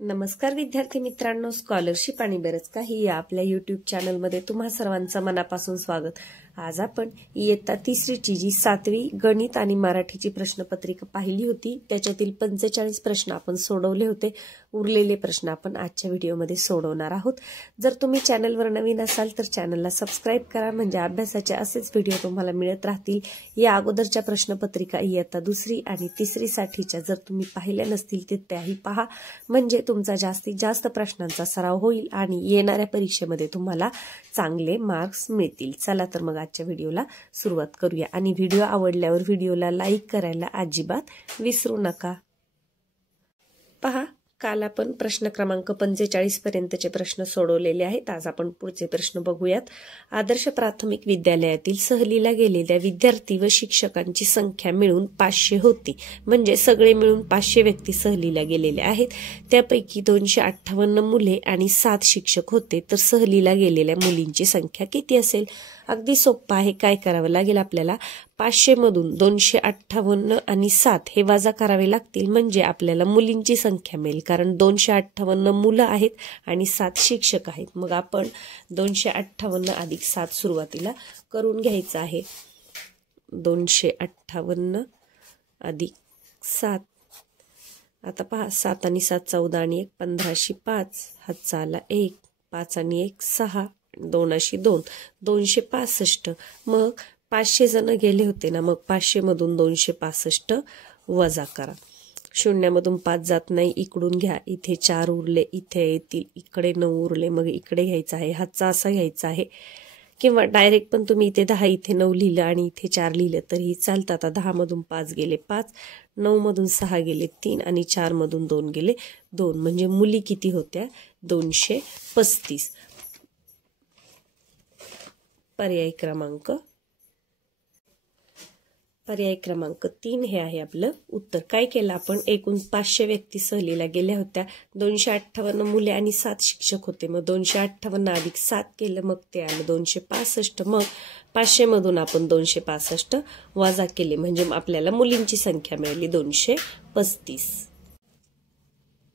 नमस्कार विद्यार्थी मित्रांनो, स्कॉलरशिप आणि बरंच काही या आपल्या YouTube चॅनलमध्ये तुम्हा सर्वांचं मनापासून स्वागत। आज आपण इयत्ता तिसरीची जी 7वी गणित आणि मराठीची प्रश्नपत्रिका पाहिली होती त्याच्यातील 45 प्रश्न आपण सोडवले होते। उरलेले प्रश्न आपण आजच्या व्हिडिओमध्ये सोडवणार आहोत। जर तुम्ही चॅनलवर नवीन असाल तर चॅनलला सबस्क्राइब करा, म्हणजे अभ्यासाचे असेच व्हिडिओ तुम्हाला मिळत राहतील। या अगोदरच्या प्रश्नपत्रिका इयत्ता दुसरी आणि तिसरी साठीच्या जर तुम्ही पाहिल्या नसतील तर त्याही पहा, म्हणजे तुमचा जास्तीत जास्त प्रश्नांचा सराव होईल आणि येणाऱ्या परीक्षेमध्ये तुम्हाला चांगले मार्क्स मिळतील। चला तर मग आजच्या व्हिडिओला सुरुवात करूया आणि व्हिडिओ आवडल्यावर व्हिडिओला लाईक करायला अजिबात विसरू नका। पहा, काल आपण प्रश्न क्रमांक 45 पर्यंतचे प्रश्न सोडवलेले आहेत। आज आपण पुढचे प्रश्न बघूयात। आदर्श प्राथमिक विद्यालयातील सहलीला गेलेल्या विद्यार्थी व शिक्षकांची संख्या मिळून 500 होती, म्हणजे सगळे मिळून 500 व्यक्ती सहलीला गेलेले आहेत। त्यापैकी 258 मुले आणि 7 शिक्षक होते, तर सहलीला गेलेल्या मुलींची संख्या किती असेल? अगदी सोपं आहे। काय करावं लागेल आपल्याला? 500 मधून 258 आणि 7 हे वजा करावे लागतील, म्हणजे आपल्याला मुलींची संख्या मिळेल, कारण 258 मुलं आहेत आणि 7 शिक्षक आहेत। मग आपण 258 अधिक 7 सुरुवातीला करून घ्यायचं आहे। 258 अधिक 7, आता पहा 7 आणि 7 14 आणि 1 15, 5 हातचा आला 1, 5 आणि 1 6, 2 अशी 2, 265। मग 500 जण गेले होते ना, मग 500 मधून 265 वजा करा। शून्यामधून 5 जात नाही, इकडून घ्या, इथे 4 उरले, इथे येतील, इकडे 9 उरले, मग इकडे घ्यायचा आहे, हातचा असा घ्यायचा आहे। किंवा डायरेक्ट पण तुम्ही इथे 10 इथे 9 लिहिलं आणि इथे 4 लिहिलं तरी चालतं। आता 10 मधून 5 गेले 5, 9 मधून 6 गेले 3 आणि 4 मधून 2 गेले 2, म्हणजे मुली किती होत्या? 235। पर्याय क्रमांक 3 हे आहे आपलं उत्तर। काय केलं आपण? एकूण 500 व्यक्ती सहलीला गेल्या होत्या, 258 मुले आणि 7 शिक्षक होते, मग 258 अधिक 7 केलं, मग ते आलं 265। मग 500 मधून आपण 265 वजा केले, म्हणजे आपल्याला मुलींची संख्या मिळाली 235।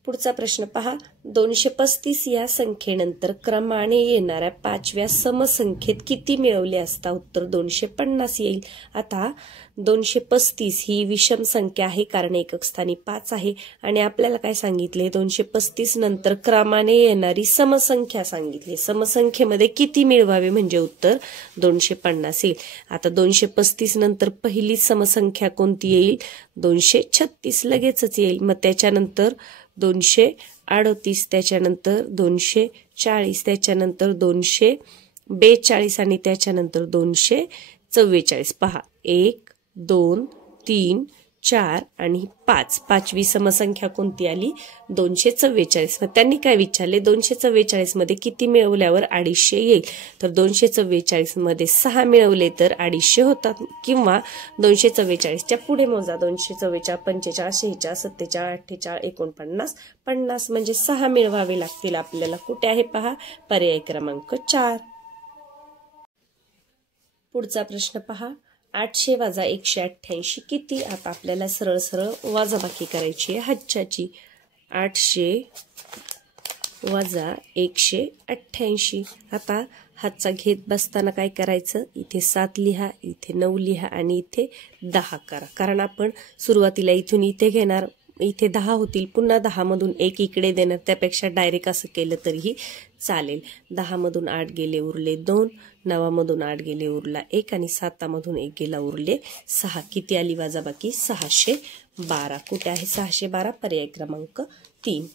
पुढचा प्रश्न पहा, 235 या संख्येनंतर क्रमाने येणाऱ्या 5व्या समसंख्येत किती मिळवले असता उत्तर 250 येईल। आता 235 ही विषम संख्या आहे, कारण एकक स्थानी 5 आहे आणि आपल्याला काय सांगितले? 235 नंतर क्रमाने येणारी समसंख्या सांगितली। समसंख्येमध्ये किती मिळवावे म्हणजे उत्तर 250 येईल। आता 235 नंतर पहिली समसंख्या कोणती येईल? 236 लगेचच येईल। मग त्याच्यानंतर 238, त्याच्यानंतर 240, त्याच्यानंतर 242 आणि त्याच्यानंतर 244। पहा 1 2 3 4 आणि 5, पाचवी समसंख्या कोणती आली? 244। मग त्यांनी काय विचारले? 244 मध्ये किती मिळवल्यावर 250 येईल? तर 244 मध्ये 6 मिळवले तर 250 होतात, किंवा 244च्या पुढे मोजा, 244 45 46 47 48 49 50, म्हणजे 6 मिळवावे लागतील आपल्याला। कुठे आहे पहा? पर्याय क्रमांक 4। पुढचा प्रश्न पहा, 800 वजा 188 किती? आता आपल्याला सरळ सरळ वजाबाकी करायची आहे हातच्याची। 800 वजा 188, आता हातचा घेत बसताना काय करायचं? इथे 7 लिहा, इथे 9 लिहा आणि इथे 10 करा, कारण आपण सुरुवातीला इथून इथे घेणार, इथे 10 होतील, पुन्हा 10 मधून 1 इकडे देणार, त्यापेक्षा डायरेक्ट असं केलं तरीही चालेल। 10 मधून 8 गेले उरले 2, 9 मधून 8 गेले उरला 1 आणि 7 मधून 1 गेला उरले 6। किती आली वजाबाकी? 612। कुठे आहे 612? पर्याय क्रमांक 3।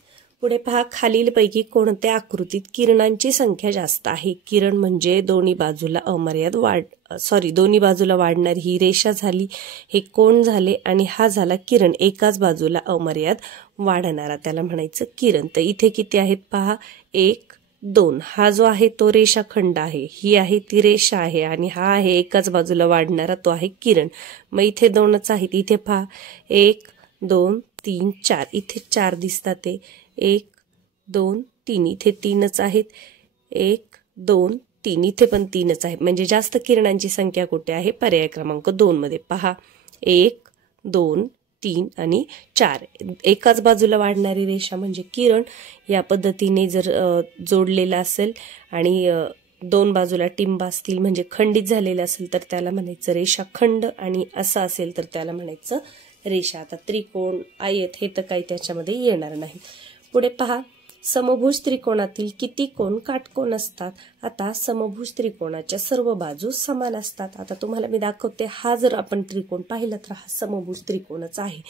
पुढे पहा, खालीलपैकी कोणत्या आकृतीत किरणांची संख्या जास्त आहे? किरण म्हणजे दोन्ही बाजूला दोन्ही बाजूला वाढणारी ही रेषा झाली, हे कोण झाले आणि हा झाला किरण, एकाच बाजूला अमर्याद वाढणारा, त्याला म्हणायचं किरण। तर इथे किती आहेत पहा? 1 2, हा जो आहे तो रेषाखंड आहे, ही आहे ती रेषा आहे आणि हा आहे एकाच बाजूला वाढणारा, तो आहे किरण। मग इथे 2च आहेत, इथे पहा 1 2 3 4, इथे 4 दिसतात, ते 1 2 3, इथे 3च आहेत, 1 2 3, इथे पण 3च आहेत, म्हणजे जास्त किरणांची संख्या कुठे आहे? पर्याय क्रमांक 2 मध्ये। पहा 1 2 3 आणि 4. एकाच बाजूला वाढणारी रेषा म्हणजे किरण या पद्धतीने जर जोडलेला असेल आणि दोन बाजूला टिंब असतील म्हणजे खंडित झालेलं असेल तर त्याला म्हणायचं रेषाखंड आणि असं असेल तर त्याला म्हणायचं रेषा. आता त्रिकोण आयत हे तर काही त्याच्यामध्ये येणार नाही. पुढे पहा, समभुज त्रिकोणातील किती कोण काटकोन असतात. आता समभुज त्रिकोणाच्या सर्व बाजू समान असतात. आता तुम्हाला मी दाखवते, हा जर आपण त्रिकोण पाहिला तर हा समभुज त्रिकोणच आहे.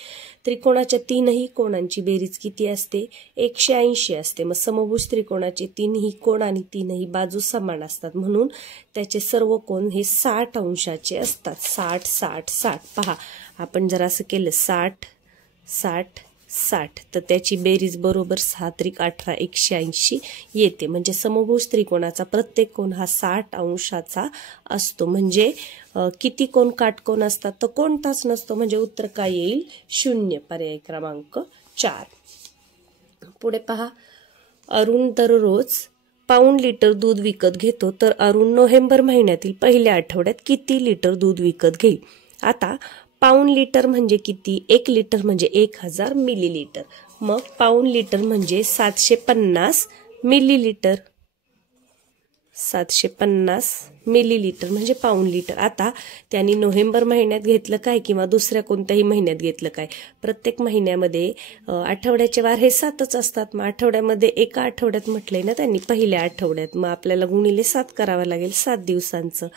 त्रिकोणाच्या तीनही कोणांची बेरीज किती असते? 180 असते. मग समभुज त्रिकोणाचे तीनही कोण आणि तीनही बाजू समान असतात म्हणून त्याचे सर्व कोण हे 60 अंशाचे असतात. 60 60 60. पहा, आपण जर असं केलं 60 60 60 तर त्याची बेरीज बरोबर 6 त्रिक 18 180 येते. म्हणजे समभुज त्रिकोणाचा प्रत्येक कोण हा 60 अंशाचा असतो. म्हणजे किती कोण काटकोन असतात तर कोणताच नसतो. म्हणजे उत्तर काय येईल? 0. पर्याय क्रमांक 4. पुढे पहा, अरुण दररोज पाऊण लिटर दूध विकत घेतो तर अरुण नोव्हेंबर महिन्यातील पहिल्या आठवड्यात किती लिटर दूध विकत घेईल. आता पाऊण लिटर म्हणजे किती? 1 लिटर म्हणजे 1000 मिलीलिटर. मग पाऊण लिटर म्हणजे 750 मिलीलिटर. 750 मिलीलिटर म्हणजे पाऊण लिटर. आता त्यांनी नोव्हेंबर महिन्यात घेतलं काय किंवा दुसऱ्या कोणत्याही महिन्यात घेतलं काय? प्रत्येक महिन्यामध्ये आठवड्याचे वार हे 7च असतात. मग आठवड्यामध्ये एका आठवड्यात म्हटलंय ना त्यांनी पहिल्या आठवड्यात, मग आपल्याला गुणिले 7 करावं लागेल 7 दिवसांचं.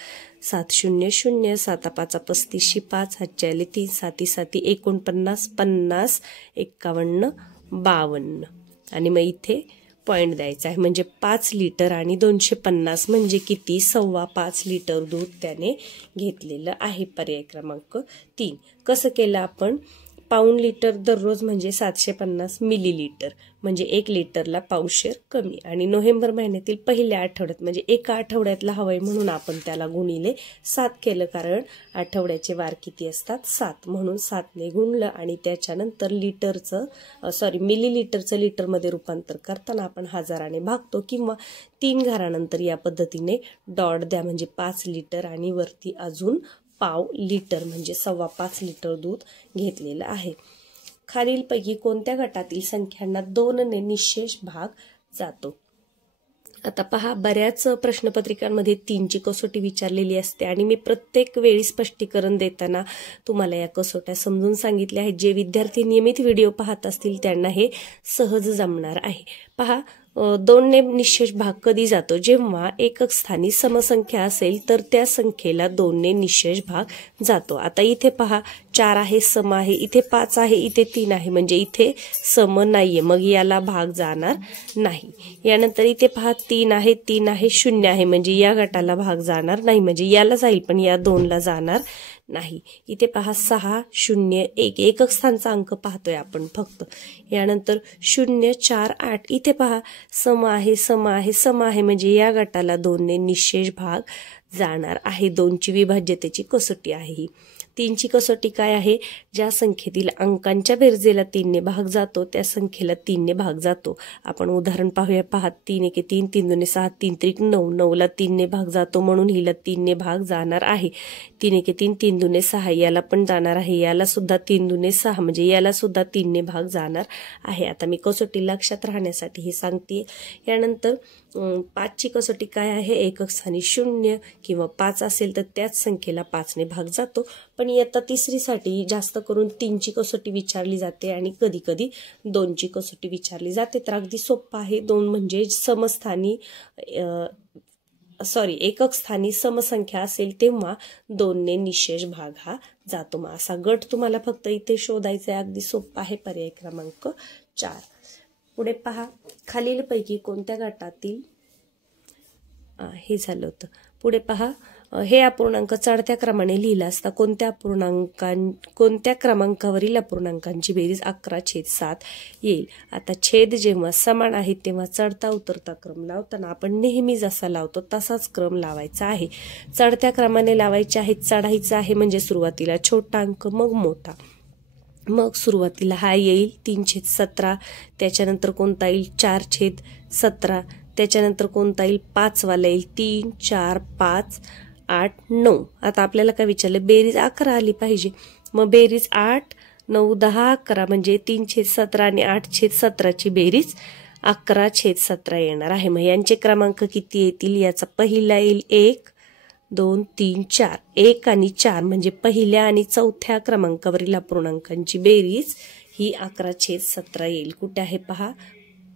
7 0 0 7 5 35 5 हातचे आले 3 7 7 49 50 51 52 आणि मग इथे पॉइंट द्यायचा आहे. म्हणजे 5 लिटर आणि 250 म्हणजे किती? 5.25 लिटर दूध त्याने घेतलेलं आहे. पर्याय क्रमांक 3. कसं केलं आपण? पाऊण लिटर दररोज म्हणजे 750 मिलीलिटर म्हणजे 1 लिटरला पावशेर कमी. आणि नोव्हेंबर महिन्यातील पहिल्या आठवड्यात म्हणजे एका आठवड्यातला हवंय म्हणून आपण त्याला गुणिले 7 केलं. कारण आठवड्याचे वार किती असतात? 7. म्हणून 7ने गुणलं आणि त्याच्यानंतर मिलीलिटरचं लिटरमध्ये रूपांतर करताना आपण हजाराने भागतो किंवा 3 घरानंतर या पद्धतीने डॉट द्या. म्हणजे 5 लिटर आणि वरती अजून पाव लिटर म्हणजे 5.25 लिटर दूध घेतलेलं आहे. खालीलपैकी कोणत्या गटातील संख्यांना 2ने निशेष भाग जातो. आता पहा, बऱ्याच प्रश्नपत्रिकांमध्ये 3ची कसोटी विचारलेली असते आणि मी प्रत्येक वेळी स्पष्टीकरण देताना तुम्हाला या कसोट्या समजून सांगितल्या आहेत. जे विद्यार्थी नियमित व्हिडिओ पाहत असतील त्यांना हे सहज जमणार आहे. पहा, 2ने निशेष भाग कधी जातो? जेव्हा एकक स्थानी समसंख्या असेल तर त्या संख्येला 2ने निशेष भाग जातो. आता इथे पहा, 4 आहे, सम आहे, इथे 5 आहे, इथे 3 आहे म्हणजे इथे सम नाहीये, मग याला भाग जाणार नाही. यानंतर इथे पहा 3 आहे, 3 आहे, 0 आहे म्हणजे या गटाला भाग जाणार नाही. म्हणजे याला जाईल पण या 2ला जाणार नाही. इथे पहा 6 0 1 एकक स्थानचा अंक पाहतोय आपण फक्त. यानंतर 0 4 8 इथे पहा सम आहे, सम आहे, सम आहे म्हणजे या गटाला 2ने निशेष भाग जाणार आहे. 2ची विभाज्यतेची कसोटी आहे ही. 3ची कसोटी काय आहे? ज्या संख्येतील अंकांच्या बेरजेला 3ने भाग जातो त्या संख्येला 3ने भाग जातो. आपण उदाहरण पाहूया. पहा 3 1 3 3 2 6 3 3 9 9ला 3ने भाग जातो म्हणून हिला 3ने भाग जाणार आहे. 3 1 3 3 2 6 याला पण जाणार आहे. याला सुद्धा 3 2 6 म्हणजे याला सुद्धा 3ने भाग जाणार आहे. आता मी कसोटी लक्षात राहण्यासाठी हे सांगते. यानंतर 5ची कसोटी काय आहे? एकक स्थानी 0 किंवा 5 असेल तर त्याच संख्येला 5ने भाग जातो. पण इयत्ता 3साठी जास्त करून 3ची कसोटी विचारली जाते आणि कधी कधी 2ची कसोटी विचारली जाते. तर अगदी सोपं आहे. 2 म्हणजे एकक स्थानी समसंख्या असेल तेव्हा 2ने निशेष भाग हा जातो. मग असा गट तुम्हाला फक्त इथे शोधायचा आहे. अगदी सोपं आहे. पर्याय क्रमांक 4. पुढे पहा, खालीलपैकी कोणत्या गटातील हे झालं होतं. पुढे पहा, हे अपूर्णांक चढत्या क्रमाने लिहिला असता कोणत्या क्रमांकावरील अपूर्णांकांची बेरीज 11/7 येईल. आता छेद जेव्हा समान आहेत तेव्हा चढता उतरता क्रम लावताना आपण नेहमी जसा लावतो तसाच क्रम लावायचा आहे. चढत्या क्रमाने लावायचे आहेत. चढायचं आहे म्हणजे सुरुवातीला छोटा अंक मग मोठा. मग सुरुवातीला हा येईल 3/17. त्याच्यानंतर कोणता येईल? 4/17. त्याच्यानंतर कोणता येईल? 5 वाला येईल. 3 4 5 8 9. आता आपल्याला काय विचारलं? बेरीज 11 आली पाहिजे. मग बेरीज 8 9, 10, 11 म्हणजे 3/17 आणि 8/17ची बेरीज 11/17 येणार आहे. मग यांचे क्रमांक किती येतील? याचा पहिला येईल 1, 2, 3, 4. 1 आणि 4 म्हणजे पहिल्या आणि चौथ्या क्रमांकावरील अपूर्णांकांची बेरीज ही 11/17 येईल. कुठे आहे पहा?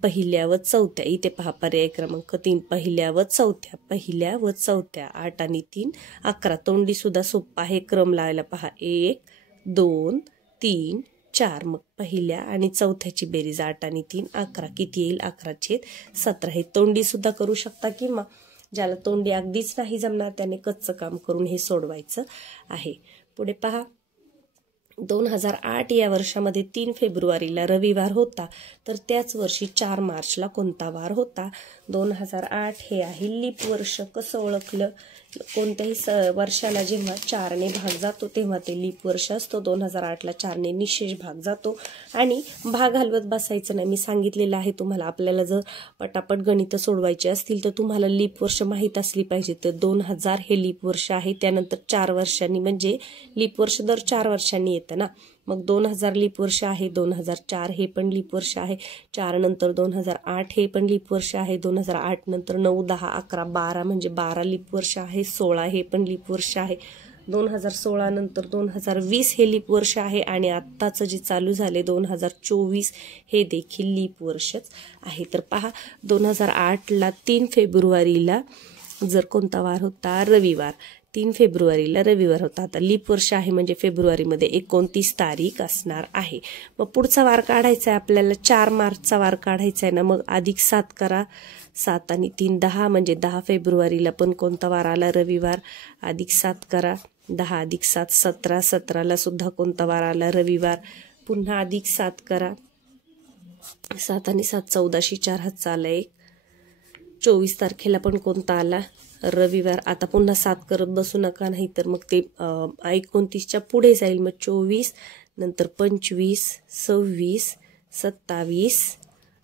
पहिल्या व चौथ्या. इथे पहा पर्याय क्रमांक 3 पहिल्या व चौथ्या. पहिल्या व चौथ्या 8 आणि 3 11. तोंडी सुद्धा सोपा आहे. क्रम लावायला पहा 1, 2, 3, 4. मग पहिल्या आणि चौथ्याची बेरीज 8 आणि 3 11. किती येईल? 11/17. हे तोंडी सुद्धा करू शकता किंवा ज्याला तोंडी अगदीच नाही जमणार त्याने कच्चं काम करून हे सोडवायचं आहे. पुढे पहा 2008 या वर्षामध्ये 3 फेब्रुवारीला रविवार होता, तर त्याच वर्षी 4 मार्चला कोणता वार होता? 2008 हे आहे लीप वर्ष. कसं ओळखलं? कोणत्याही वर्षाला जेव्हा 4ने भाग जातो तेव्हा ते लीप वर्ष असतं. 2008ला 4ने निशेष भाग जातो आणि भाग हलवत बसायचं नाही. मी सांगितलेलं आहे तुम्हाला, आपल्याला जर पटापट गणित सोडवायचे असतील तर तुम्हाला लीप वर्ष माहीत असली पाहिजे. तर 2000 हे लीप वर्ष आहे. त्यानंतर 4 वर्षांनी म्हणजे लीप वर्ष दर 4 वर्षांनी येतं ना. मग 2000 लीप वर्ष आहे. 2004 हे पण लीप वर्ष आहे. 4 नंतर 2008 हे पण लीप वर्ष आहे. 2008 नंतर 9, 10, 11, 12 म्हणजे 12 लीप वर्ष आहे. 16 हे पण लीप वर्ष आहे. 2016 नंतर 2020 हे लीप वर्ष आहे आणि आत्ताचं जे चालू झाले 2024 हे देखील लीप वर्षच आहे. तर पहा 2008ला 3 फेब्रुवारीला जर कोणता वार होता? रविवार. 3 फेब्रुवारीला रविवार होता. आता लीप वर्ष आहे म्हणजे फेब्रुवारीमध्ये 29 तारीख असणार आहे. मग पुढचा वार काढायचा आहे आपल्याला. 4 मार्चचा वार काढायचा आहे ना. मग अधिक 7 करा. 7 आणि 3 10 म्हणजे 10 फेब्रुवारीला पण कोणता वार आला? रविवार. अधिक 7 करा. 10 अधिक 7 17. 17ला सुद्धा कोणता वार आला? रविवार. पुन्हा अधिक 7 करा. 7 आणि 7 14शी 4 हातचा आला 1. 24 तारखेला पण कोणता आला? रविवार. आता पुन्हा 7 करत बसू नका, नाही तर मग ते 29च्या पुढे जाईल. मग 24 नंतर 25, 26, 27,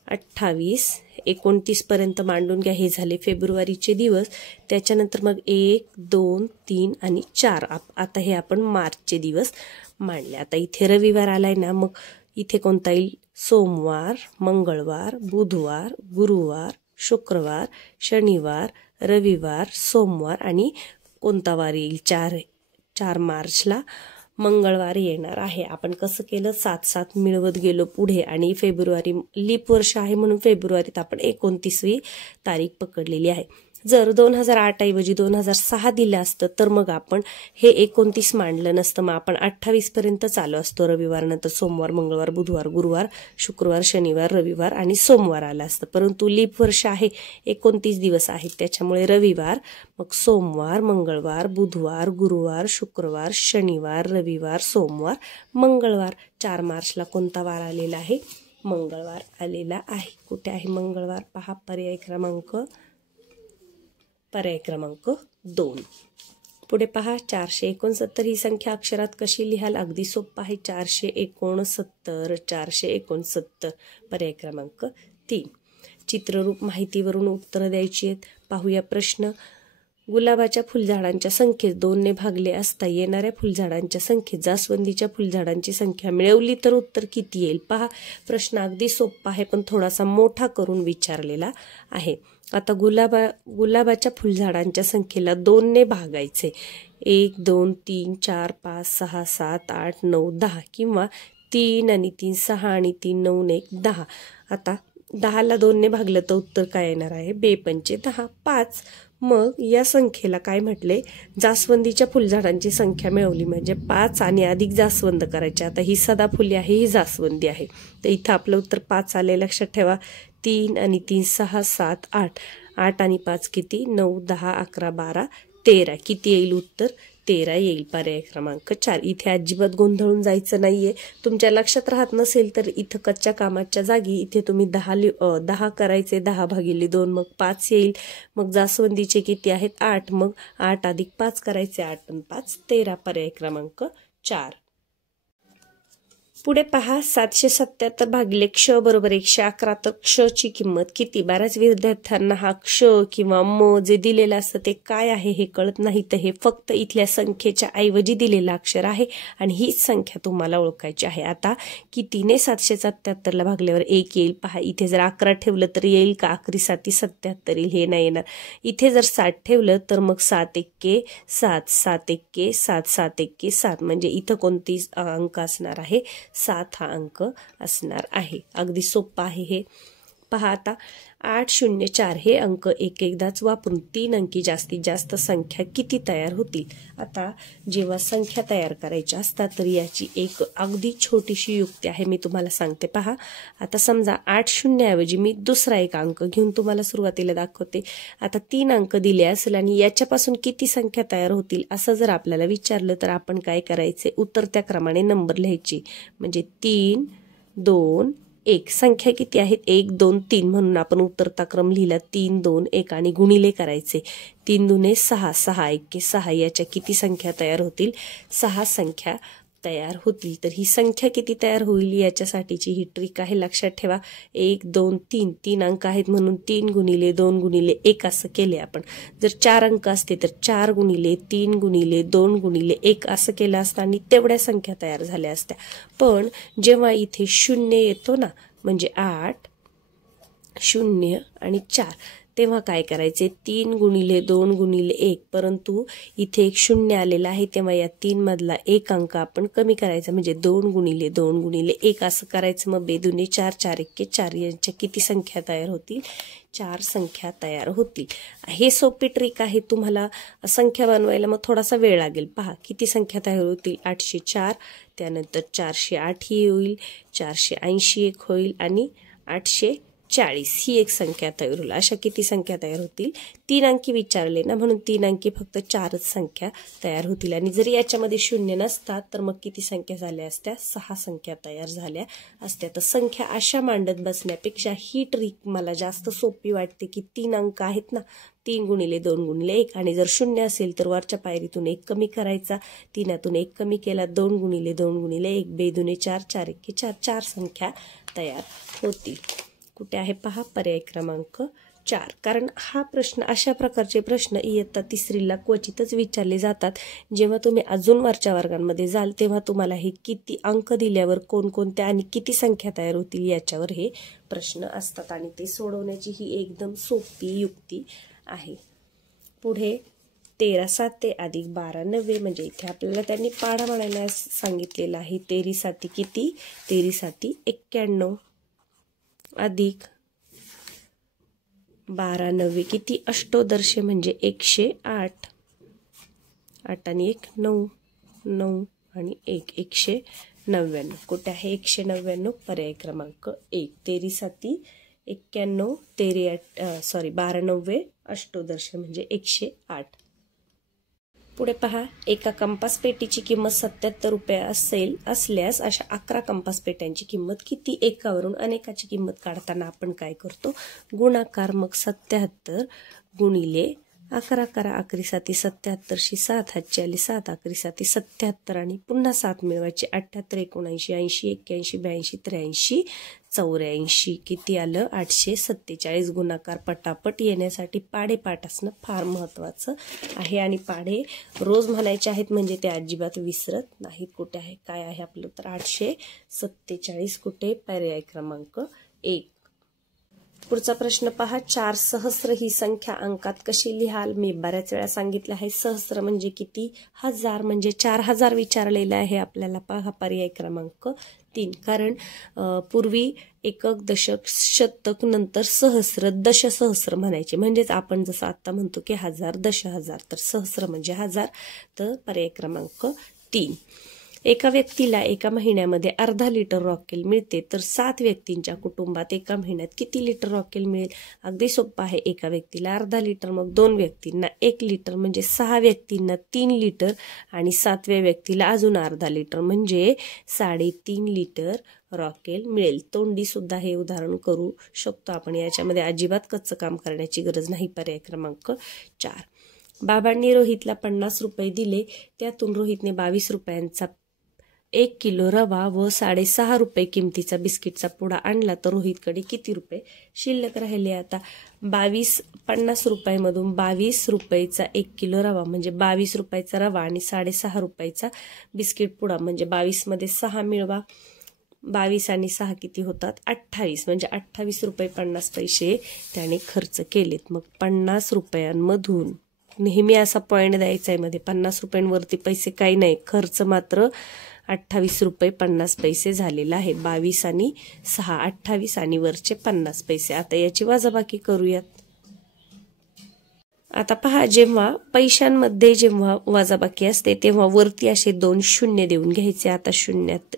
28, 29 पर्यंत मांडून घ्या. हे झाले फेब्रुवारीचे दिवस. त्याच्यानंतर मग 1, 2, 3 आणि 4. आता हे आपण मार्चचे दिवस मांडले. आता इथे रविवार आलाय ना. मग इथे कोणता येईल? सोमवार, मंगळवार, बुधवार, गुरुवार, शुक्रवार, शनिवार, रविवार, सोमवार आणि कोणता वार येईल? 4 मार्चला मंगळवार येणार आहे. आपण कसं केलं? 7-7 मिळवत गेलो पुढे आणि फेब्रुवारी लीप वर्ष आहे म्हणून फेब्रुवारीत आपण 29वी तारीख पकडलेली आहे. जर 2008 ऐवजी 2006 दिलं असतं तर मग आपण हे 29 मांडलं नसतं. मग आपण 28 पर्यंत चालू असतो. रविवार नंतर सोमवार, मंगळवार, बुधवार, गुरुवार, शुक्रवार, शनिवार, रविवार आणि सोमवार आलं असतं. परंतु लीप वर्ष आहे, 29 दिवस आहेत, त्याच्यामुळे रविवार, मग सोमवार, मंगळवार, बुधवार, गुरुवार, शुक्रवार, शनिवार, रविवार, सोमवार, मंगळवार. 4 मार्चला कोणता वार आलेला आहे? मंगळवार आलेला आहे. कुठे आहे मंगळवार? पहा पर्याय क्रमांक 2. पुढे पहा 469 ही संख्या अक्षरात कशी लिहाल? अगदी सोपं आहे. 469 पर्याय क्रमांक 3. चित्ररूप माहितीवरून उत्तरं द्यायची आहेत. पाहूया प्रश्न. गुलाबाच्या फुलझाडांच्या संख्येत 2ने भागले असता येणाऱ्या फुलझाडांच्या संख्येत जास्वंदीच्या फुलझाडांची संख्या मिळवली तर उत्तर किती येईल? पहा प्रश्न अगदी सोपा आहे पण थोडासा मोठा करून विचारलेला आहे. आता गुलाबाच्या फुलझाडांच्या संख्येला 2ने भागायचे. 1, 2, 3, 4, 5, 6, 7, 8, 9, 10 किंवा 3 आणि 3 6 आणि 3 9 1 10. आता 10ला 2ने भागलं तर उत्तर काय येणार आहे? 2×5 10 5. मग या संख्येला काय म्हटले? जास्वंदीच्या फुलझाडांची संख्या मिळवली म्हणजे 5 आणि अधिक जास्वंद करायचे. आता ही सदाफुली आहे, ही जास्वंदी आहे, तर इथं आपलं उत्तर 5 आले. लक्षात ठेवा. 3 आणि 3 6 7 8. 8 आणि 5 किती? 9 10 11 12 13. किती येईल उत्तर? 13 येईल. पर्याय क्रमांक 4. इथे अजिबात गोंधळून जायचं नाहीये. तुमच्या लक्षात राहत नसेल तर इथं कच्च्या कामाच्या जागी इथे तुम्ही 10 करायचे. 10/2 मग 5 येईल. मग जास्वंदीचे किती आहेत? 8. मग 8 अधिक 5 करायचे. 8 आणि 5 13. पर्याय क्रमांक 4. पुढे पहा 777 भागिले क्ष बरोबर 111 तर क्षची किंमत किती. बऱ्याच विद्यार्थ्यांना हा क्ष किंवा म जे दिलेलं असतं ते काय आहे हे कळत नाही, तर हे फक्त इथल्या संख्येच्या ऐवजी दिलेलं अक्षर आहे आणि हीच संख्या तुम्हाला ओळखायची आहे. आता कितीने 777ला भागल्यावर 1 येईल. पहा इथे जर 11 ठेवलं तर येईल का, 11 7 77 येईल, हे नाही येणार. इथे जर 7 ठेवलं तर मग 7 1 7 7 1 7 7 1 7 म्हणजे इथं कोणती अंक असणार आहे, 7 हा अंक असणार आहे. अगदी सोपं आहे हे. पहा आता 804 हे अंक एकदाच वापरून 3 अंकी जास्तीत जास्त संख्या किती तयार होतील. आता जेव्हा संख्या तयार करायच्या असतात तर याची एक अगदी छोटीशी युक्ती आहे, मी तुम्हाला सांगते. पहा आता समजा 80 ऐवजी मी दुसरा एक अंक घेऊन तुम्हाला सुरुवातीला दाखवते. आता 3 अंक दिले असेल आणि याच्यापासून किती संख्या तयार होतील असं जर आपल्याला विचारलं तर आपण काय करायचे, उतरत्या क्रमाने नंबर लिहायचे. म्हणजे 3 2 1 संख्या किती आहेत, 1 2 3 म्हणून आपण उतरता क्रम लिहिला. 3 2 1 आणि गुणिले करायचे. 3 दुने 6 6 1 6 याच्या किती संख्या तयार होतील, 6 संख्या तयार होतील. तर ही संख्या किती तयार होईल याच्यासाठीची ही ट्रिक आहे, लक्षात ठेवा. 1 2 3 3 अंक आहेत म्हणून 3 गुणिले 2 गुणिले 1 असं केले आपण. जर 4 अंक असते तर 4 गुणिले 3 गुणिले 2 गुणिले 1 असं केलं असतं आणि तेवढ्या संख्या तयार झाल्या असत्या. पण जेव्हा इथे 0 येतो ना, म्हणजे 8 0 आणि 4, तेव्हा काय करायचे, 3 गुणिले 2 गुणिले 1, परंतु इथे एक 0 आलेला आहे तेव्हा या 3 मधला एक अंक आपण कमी करायचा, म्हणजे 2 गुणिले 2 गुणिले 1 असं करायचं. मग 2 दुने 4 4 1 4 यांच्या किती संख्या तयार होतील, 4 संख्या तयार होतील. हे सोपी ट्रिक आहे. तुम्हाला संख्या बनवायला मग थोडासा वेळ लागेल. पहा किती संख्या तयार होतील, 804, त्यानंतर 408 ही होईल, 480 एक होईल आणि 840 ही एक संख्या तयार होईल. अशा किती संख्या तयार होतील, 3 अंकी विचारले ना, म्हणून 3 अंकी फक्त 4च संख्या तयार होतील. आणि जर याच्यामध्ये 0 नसतात तर मग किती संख्या झाल्या असत्या, 6 संख्या तयार झाल्या असत्या. तर संख्या अशा मांडत बसण्यापेक्षा ही ट्रिक मला जास्त सोपी वाटते, की 3 अंक आहेत ना, 3 गुणिले 2 गुणिले 1, आणि जर 0 असेल तर वरच्या पायरीतून 1 कमी करायचा, 3तून 1 कमी केला, 2 गुणिले 2 गुणिले 1, 2 दुने 4 4 1 4, 4 संख्या तयार होतील. कुठे आहे पहा, पर्याय क्रमांक 4. कारण हा प्रश्न, अशा प्रकारचे प्रश्न इयत्ता 3रीला क्वचितच विचारले जातात. जेव्हा तुम्ही अजून वरच्या वर्गांमध्ये जाल तेव्हा तुम्हाला हे किती अंक दिल्यावर कोणकोणत्या आणि किती संख्या तयार होतील याच्यावर हे प्रश्न असतात आणि ते सोडवण्याची ही एकदम सोपी युक्ती आहे. पुढे 13 7 अधिक 12 9 म्हणजे इथे आपल्याला त्यांनी पाढा म्हणायला सांगितलेला आहे. 13 7 किती, 13 7 91 अधिक 12 9 किती, अष्टोदर्शे म्हणजे 108, 8 आणि 1 9, 9 आणि 1 199. कुठे आहे 199, पर्याय क्रमांक 1. 13 7 91, 12 9 अष्टोदर्शे म्हणजे 108. पुढे पहा, एका कंपास पेटीची किंमत 77 रुपये असल्यास अशा 11 कंपास पेट्यांची किंमत किती. एकावरून अनेकाची किंमत काढताना आपण काय करतो, गुणाकार. मग 77 गुणिले 11 करा, 11 7 77 शी 7 हातची आली 7, 11 7 77 आणि पुन्हा 7 मिळवायचे. 78 79 80 81 82 83 84 किती आलं, 847. गुणाकार पटापट येण्यासाठी पाढे पाठ असणं फार महत्वाचं आहे आणि पाढे रोज म्हणायचे आहेत, म्हणजे ते अजिबात विसरत नाहीत. कुठे आहे, काय आहे आपलं, तर 847. कुठे, पर्याय क्रमांक 1. पुढचा प्रश्न पहा, 4 सहस्र ही संख्या अंकात कशी लिहाल. मी बऱ्याच वेळा सांगितलं आहे, सहस्र म्हणजे किती, 1000 म्हणजे 4000 विचारलेलं आहे आपल्याला. पहा पर्याय क्रमांक 3. कारण पूर्वी एकक, दशक, शतक, नंतर सहस्र, दशसहस्र म्हणायचे. म्हणजेच आपण जसं आता म्हणतो की 1000 दशहजार, तर सहस्र म्हणजे 1000. तर पर्याय क्रमांक 3. एका व्यक्तीला एका महिन्यामध्ये अर्धा लिटर रॉकेल मिळते, तर 7 व्यक्तींच्या कुटुंबात एका महिन्यात किती लिटर रॉकेल मिळेल. अगदी सोपं आहे. एका व्यक्तीला अर्धा लिटर, मग 2 व्यक्तींना 1 लिटर म्हणजे 6 व्यक्तींना 3 लिटर आणि 7व्या व्यक्तीला अजून अर्धा लिटर म्हणजे 3.5 लिटर रॉकेल मिळेल. तोंडी सुद्धा हे उदाहरण करू शकतो आपण. याच्यामध्ये अजिबात कच्चं काम करण्याची गरज नाही. पर्याय क्रमांक 4. बाबांनी रोहितला 50 रुपये दिले, त्यातून रोहितने 22 रुपयांचा 1 किलो रवा व 6.5 रुपये किमतीचा बिस्किटचा पुडा आणला तर रोहितकडे किती रुपये शिल्लक राहिले? आता 50 रुपयामधून 22 रुपयाचा 1 किलो रवा म्हणजे 22 रुपयाचा रवा आणि 6.5 रुपयाचा बिस्किट पुडा म्हणजे 22 मध्ये 6 मिळवा. 22 आणि 6 किती होतात? 28 म्हणजे 28 रुपये 50 पैसे त्याने खर्च केलेत. मग 50 रुपयांमधून नेहमी असा पॉइंट द्यायचा आहे मध्ये 50 रुपयांवरती पैसे काही नाही, खर्च मात्र 28 रुपये 50 पैसे झालेला आहे. 22 आणि 6 28 आणि वरचे 50 पैसे. आता याची वजाबाकी करूयात. आता पहा, जेव्हा पैशांमध्ये जेव्हा वजाबाकी असते तेव्हा वरती असे 2 शून्य देऊन घ्यायचे. आता शून्यात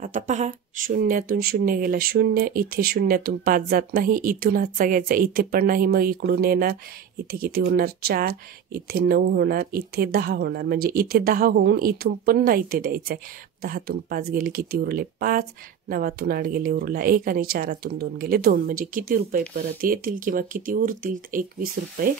आता पहा, शून्यातून शून्य गेला 0, इथे शून्यातून 5 जात नाही, इथून हातचा घ्यायचा, इथे पण नाही, मग इकडून येणार, इथे किती होणार? 4, इथे 9 होणार, इथे 10 होणार, म्हणजे इथे 10 होऊन इथून पण नाही इथे द्यायचंय. 10तून 5 गेले किती उरले? 5, 9तून 8 गेले उरला 1 आणि 4तून 2 गेले 2, म्हणजे किती रुपये परत येतील किंवा किती उरतील? 21 रुपये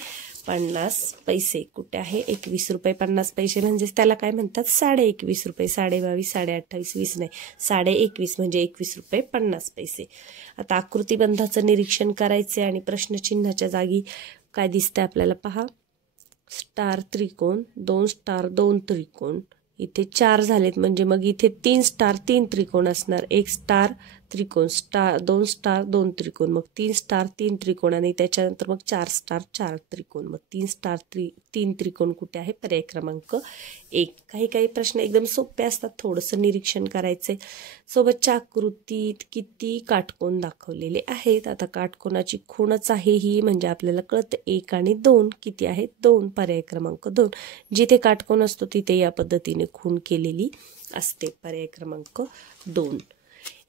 50 पैसे. कुठे आहे? 21 रुपये 50 पैसे म्हणजेच त्याला काय म्हणतात? 21.5 रुपये. 22.5, 28, 20 नाही, 21.5 म्हणजे 21 रुपये 50 पैसे. आता आकृतीबंधाचं निरीक्षण करायचे आणि प्रश्नचिन्हाच्या जागी काय दिसतंय आपल्याला पहा. स्टार त्रिकोण, 2 स्टार 2 त्रिकोण, इथे 4 झालेत म्हणजे मग इथे 3 स्टार 3 त्रिकोण असणार. 1 स्टार त्रिकोण, 2 स्टार 2 त्रिकोण, मग 3 स्टार 3 त्रिकोण आणि त्याच्यानंतर मग 4 स्टार 4 त्रिकोण, मग 3 स्टार 3 त्रिकोण कुठे आहे? पर्याय क्रमांक 1. काही प्रश्न एकदम सोपे असतात, थोडंसं निरीक्षण करायचंय. सोबतच्या आकृतीत किती काटकोन दाखवलेले आहेत? आता काटकोनाची खूणच आहे ही, म्हणजे आपल्याला कळतं 1 आणि 2 किती आहेत? 2. पर्याय क्रमांक 2. जिथे काटकोन असतो तिथे या पद्धतीने खूण केलेली असते. पर्याय क्रमांक 2.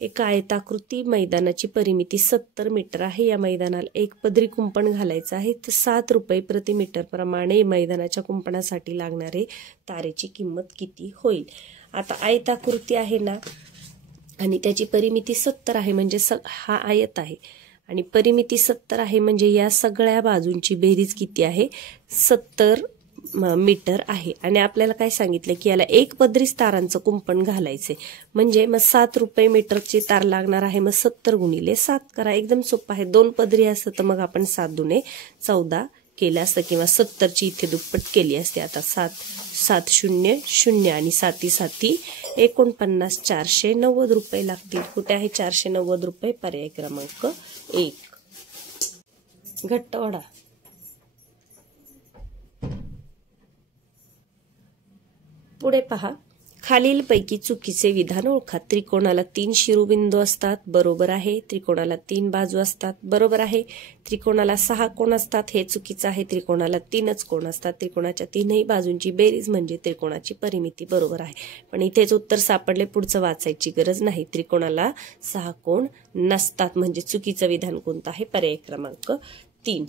एक आयताकृती मैदानाची परिमिती 70 मीटर आहे. या मैदानाला एक पदरी कुंपण घालायचं आहे तर 7 रुपये प्रति मीटर प्रमाणे मैदानाच्या कुंपणासाठी लागणारे तारेची किंमत किती होईल? आता आयताकृती आहे ना आणि त्याची परिमिती 70 आहे म्हणजे हा आयत आहे आणि परिमिती 70 आहे म्हणजे या सगळ्या बाजूंची बेरीज किती आहे? 70 मीटर आहे. आणि आपल्याला काय सांगितलं की याला एक पदरी तारांचं कुंपण घालायचे म्हणजे मग 7 रुपये मीटरची तार लागणार आहे. मग 70 गुणिले 7 करा, एकदम सोपं आहे. 2 पदरी असतं तर मग आपण 7 दुणे 14 केलं असतं किंवा 70ची इथे दुप्पट केली असते. आता 7 0 0 आणि 7 7 49 490 रुपये लागतील. कुठे आहे 490 रुपये? पर्याय क्रमांक 1. घट्ट ओढा. पुढे पहा, खालीलपैकी चुकीचे विधान ओळखा. त्रिकोणाला 3 शिरोबिंदू असतात, बरोबर आहे. त्रिकोणाला 3 बाजू असतात, बरोबर आहे. त्रिकोणाला 6 कोण असतात, हे चुकीचं आहे. त्रिकोणाला 3च कोण असतात. त्रिकोणाच्या 3ही बाजूंची बेरीज म्हणजे त्रिकोणाची परिमिती, बरोबर आहे. पण इथेच उत्तर सापडले, पुढचं वाचायची गरज नाही. त्रिकोणाला 6 कोण नसतात म्हणजे चुकीचं विधान कोणतं आहे? पर्याय क्रमांक 3.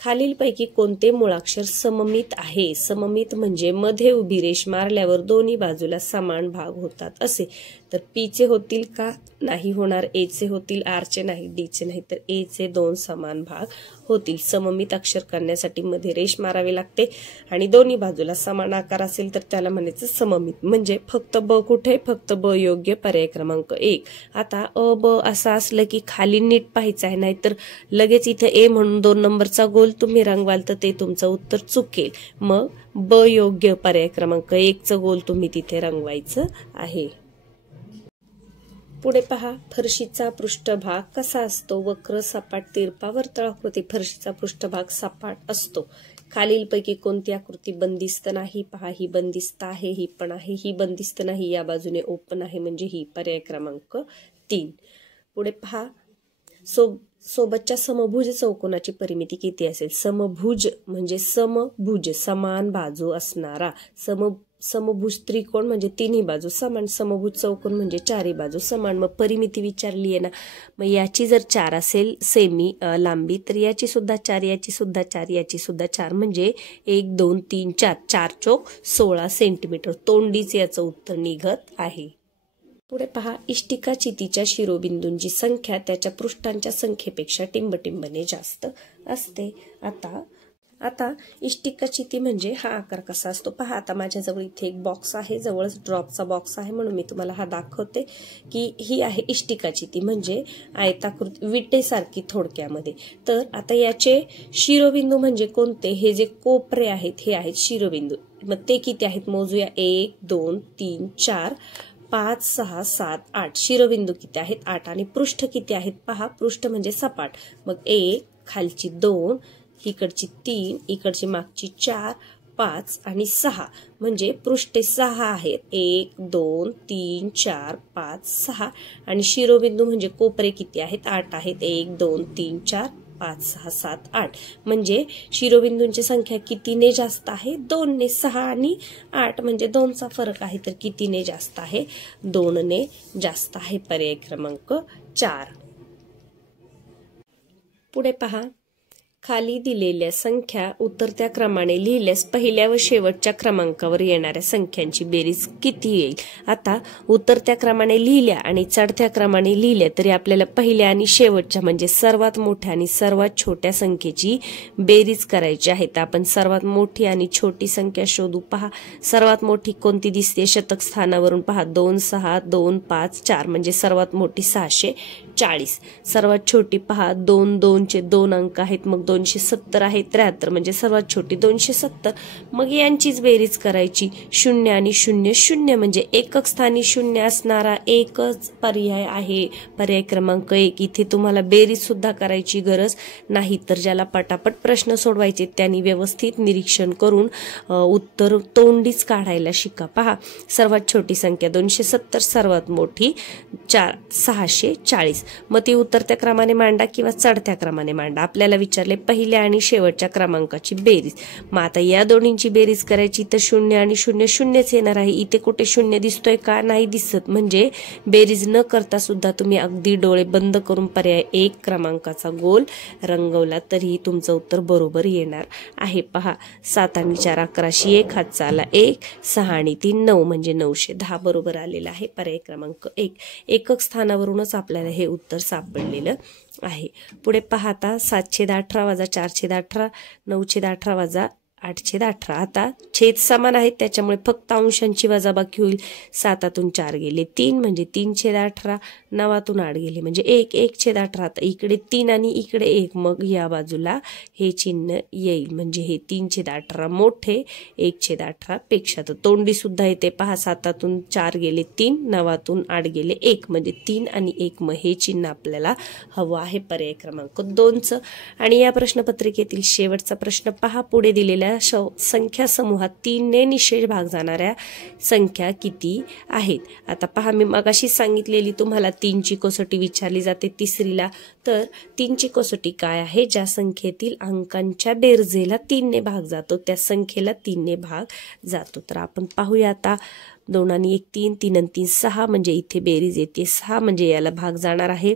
खालीलपैकी कोणते मुळाक्षर सममित आहे? सममित म्हणजे मध्ये उभी रेष मारल्यावर दोन्ही बाजूला समान भाग होतात असे. तर पी चे होतील का? नाही होणार. ए चे होतील, आर चे नाही, डी चे नाही, तर ए चे 2 समान भाग होतील. सममित अक्षर करण्यासाठी मध्ये रेष मारावी लागते आणि दोन्ही बाजूला समान आकार असेल तर त्याला म्हणायचं सममित. म्हणजे फक्त ब कुठे? फक्त ब योग्य. पर्याय क्रमांक 1. आता अ ब असं असलं की खाली नीट पाहायचं आहे, नाहीतर लगेच इथे ए म्हणून 2 नंबरचा गोल तुम्ही रंगवाल तर ते तुमचं उत्तर चुकेल. मग ब योग्य. पर्याय क्रमांक 1चं गोल तुम्ही तिथे रंगवायचं आहे. पुढे पहा, फरशीचा पृष्ठभाग कसा असतो? वक्र, सपाट, तिरपा, वर्तुळाकृती. फरशीचा पृष्ठभाग सपाट असतो. खालीलपैकी कोणती आकृती बंदिस्त नाही? पहा, ही बंदिस्त आहे, ही पण आहे. ही बंदिस्त नाही, या बाजूने ओपन आहे म्हणजे ही. पर्याय क्रमांक 3. पुढे पहा, सोबतच्या समभुज चौकोनाची परिमिती किती असेल? समभुज म्हणजे समभुज, समान बाजू असणारा. समभुज त्रिकोण म्हणजे 3ही बाजू समान. समभुज चौकोन म्हणजे 4ही बाजू समान. मग परिमिती विचारली आहे ना, मग याची जर 4 असेल सेमी लांबी तर याची सुद्धा 4, याची सुद्धा 4, याची सुद्धा 4 म्हणजे 1 2 3 4, 4 चौक 16 सेंटीमीटर. तोंडीच याचं उत्तर निघत आहे. पुढे पहा, इष्टिका चितीच्या शिरोबिंदूंची संख्या त्याच्या पृष्ठांच्या संख्येपेक्षा टिंबटिंबने जास्त असते. आता आता इष्टिका चिती म्हणजे हा आकार कसा असतो पहा. आता माझ्याजवळ इथे एक बॉक्स आहे, जवळच ड्रॉपचा बॉक्स आहे, म्हणून मी तुम्हाला हा दाखवते की ही आहे इष्टिका चिती म्हणजे आयताकृती विटेसारखी थोडक्यामध्ये. तर आता याचे शिरोबिंदू म्हणजे कोणते, हे जे कोपरे आहेत हे आहेत शिरोबिंदू. मग ते किती आहेत मोजूया. 1 2 3 4 5 6 7 8 शिरोबिंदू किती आहेत 8. आणि पृष्ठ किती आहेत पहा. पृष्ठ म्हणजे सपाट. मग 1 खालची 2 इकडची 3 इकडची मागची 4 5 आणि 6 म्हणजे पृष्ठे 6 आहेत. 1 2 3 4 5 6 आणि शिरोबिंदू म्हणजे कोपरे किती आहेत 8 आहेत. 1 2 3 4 5 6 7 8 म्हणजे शिरोबिंदूंची संख्या कितीने जास्त आहे 2 ने. 6 आणि 8 म्हणजे 2चा फरक आहे, तर कितीने जास्त आहे 2 ने जास्त आहे. पर्याय क्रमांक 4. पुढे पहा. खाली दिलेल्या संख्या उतरत्या क्रमाने लिहिल्यास पहिल्या व शेवटच्या क्रमांकावर येणाऱ्या संख्यांची बेरीज किती येईल. आता उतरत्या क्रमाने लिहिल्या आणि चढत्या क्रमाने लिहिल्या तरी आपल्याला पहिल्या आणि शेवटच्या म्हणजे सर्वात मोठ्या आणि सर्वात छोट्या संख्येची बेरीज करायची आहे. तर आपण सर्वात मोठी आणि छोटी संख्या शोधू. पहा सर्वात मोठी कोणती दिसते शतक स्थानावरून पहा. 2 6 2 5 4 म्हणजे सर्वात मोठी 640. सर्वात छोटी पहा 2 2 चे 2 अंक आहेत, मग 270 आहे. 73 म्हणजे सर्वात छोटी 270. मग यांचीच बेरीज करायची. 0 आणि 0 0 म्हणजे एकक स्थानी 0 असणारा एकच पर्याय आहे. पर्याय क्रमांक 1. इथे तुम्हाला बेरीज सुद्धा करायची गरज नाही. तर ज्याला पटापट प्रश्न सोडवायचे त्यांनी व्यवस्थित निरीक्षण करून उत्तर तोंडीच काढायला शिका. पहा सर्वात छोटी संख्या 270, सर्वात मोठी 640. मग ती उतरत्या क्रमाने मांडा किंवा चढत्या क्रमाने मांडा. आपल्याला विचारले पहिल्या आणि शेवटच्या क्रमांकाची बेरीज. मग आता या दोन्हींची बेरीज करायची तर 0 आणि 0 0च येणार आहे. इथे कुठे 0 दिसतोय का नाही दिसत, म्हणजे बेरीज न करता सुद्धा तुम्ही अगदी डोळे बंद करून पर्याय 1 क्रमांकाचा गोल रंगवला तरीही तुमचं उत्तर बरोबर येणार आहे. पहा 7 आणि 4 1100 1 हातचा आला 1, 6 आणि 3 9 म्हणजे 910 बरोबर आलेला आहे. पर्याय क्रमांक 1. एकक स्थानावरूनच आपल्याला हे उत्तर सापडलेलं आहे. पुढे पाहता 718 वजा 418 918 वजा 818. आता छेद समान आहेत त्याच्यामुळे फक्त अंशांची वजाबाकी होईल. 7तून 4 गेले 3 म्हणजे 3/18. 9तून 8 गेले म्हणजे 1 1/18. आता इकडे 3 आणि इकडे 1, मग या बाजूला हे चिन्ह येईल म्हणजे हे 3/18 मोठे 1/18 पेक्षा. तर तोंडी सुद्धा येते पहा. 7तून 4 गेले 3, 9तून 8 गेले 1 म्हणजे 3 आणि 1, मग हे चिन्ह आपल्याला हवं आहे. पर्याय क्रमांक 2चं. आणि या प्रश्नपत्रिकेतील शेवटचा प्रश्न पहा. पुढे दिलेल्या संख्या समूहात 3 ने निशेष भाग जाणाऱ्या संख्या किती आहेत. आता पहा मी मगाशी सांगितलेली तुम्हाला 3ची कसोटी विचारली जाते तिसरीला. तर 3ची कसोटी काय आहे. ज्या संख्येतील अंकांच्या बेरजेला 3 ने भाग जातो त्या संख्येला 3 ने भाग जातो. तर आपण पाहूया आता. 2 आणि 1 3, 3 आणि 3 6 म्हणजे इथे बेरीज येते 6 म्हणजे याला भाग जाणार आहे.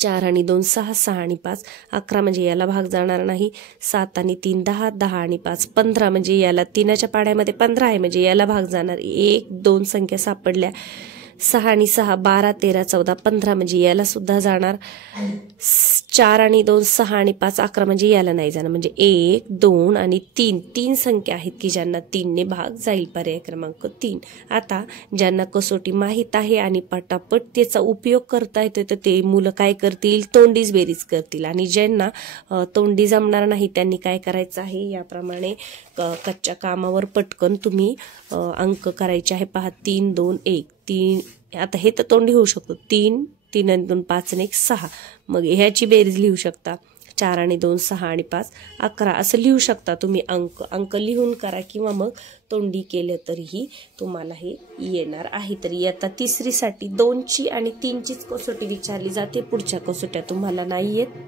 4 आणि 2 6, 6 आणि 5 11 म्हणजे याला भाग जाणार नाही. 7 आणि 3 10, 10 आणि 5 15 म्हणजे याला 3च्या पाड्यामध्ये 15 आहे म्हणजे याला भाग जाणार. 1 2 संख्या सापडल्या. 6 आणि 6 12 13 14 15 म्हणजे याला सुद्धा जाणार. 4 आणि 2 6 आणि 5 11 म्हणजे याला नाही जाणार. म्हणजे 1 2 आणि 3 तीन संख्या आहेत की ज्यांना 3 ने भाग जाईल. पर्याय क्रमांक 3. आता ज्यांना कसोटी माहीत आहे आणि पटापट त्याचा उपयोग करता येतो तर ते मुलं काय करतील तोंडीच बेरीज करतील. आणि ज्यांना तोंडी जमणार नाही त्यांनी काय करायचं आहे याप्रमाणे कच्च्या कामावर पटकन तुम्ही अंक करायचे आहे. पहा 3 2 1 3. आता हे तर तोंडी होऊ शकतो. 3 3 आणि 2 5 आणि 1 6. मग ह्याची बेरीज लिहू शकता. 4 आणि 2 6 आणि 5 11 असं लिहू शकता तुम्ही. अंक लिहून करा किंवा मग तोंडी केलं तरीही तुम्हाला हे येणार आहे. तरी आता तिसरीसाठी 2ची आणि 3चीच कसोटी विचारली जाते. पुढच्या कसोट्या तुम्हाला नाही येत.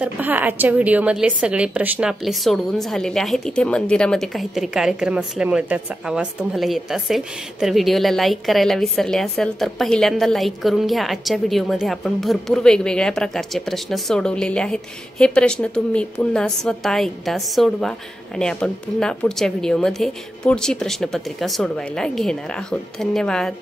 तर पहा आजच्या व्हिडिओमधले सगळे प्रश्न आपले सोडवून झालेले आहेत. इथे मंदिरामध्ये काहीतरी कार्यक्रम असल्यामुळे त्याचा आवाज तुम्हाला येत असेल. तर व्हिडिओला लाईक करायला विसरले असेल तर पहिल्यांदा लाईक करून घ्या. आजच्या व्हिडिओमध्ये आपण भरपूर वेगवेगळ्या प्रकारचे प्रश्न सोडवलेले आहेत. हे प्रश्न तुम्ही पुन्हा स्वतः एकदा सोडवा आणि आपण पुन्हा पुढच्या व्हिडिओमध्ये पुढची प्रश्नपत्रिका सोडवायला घेणार आहोत. धन्यवाद.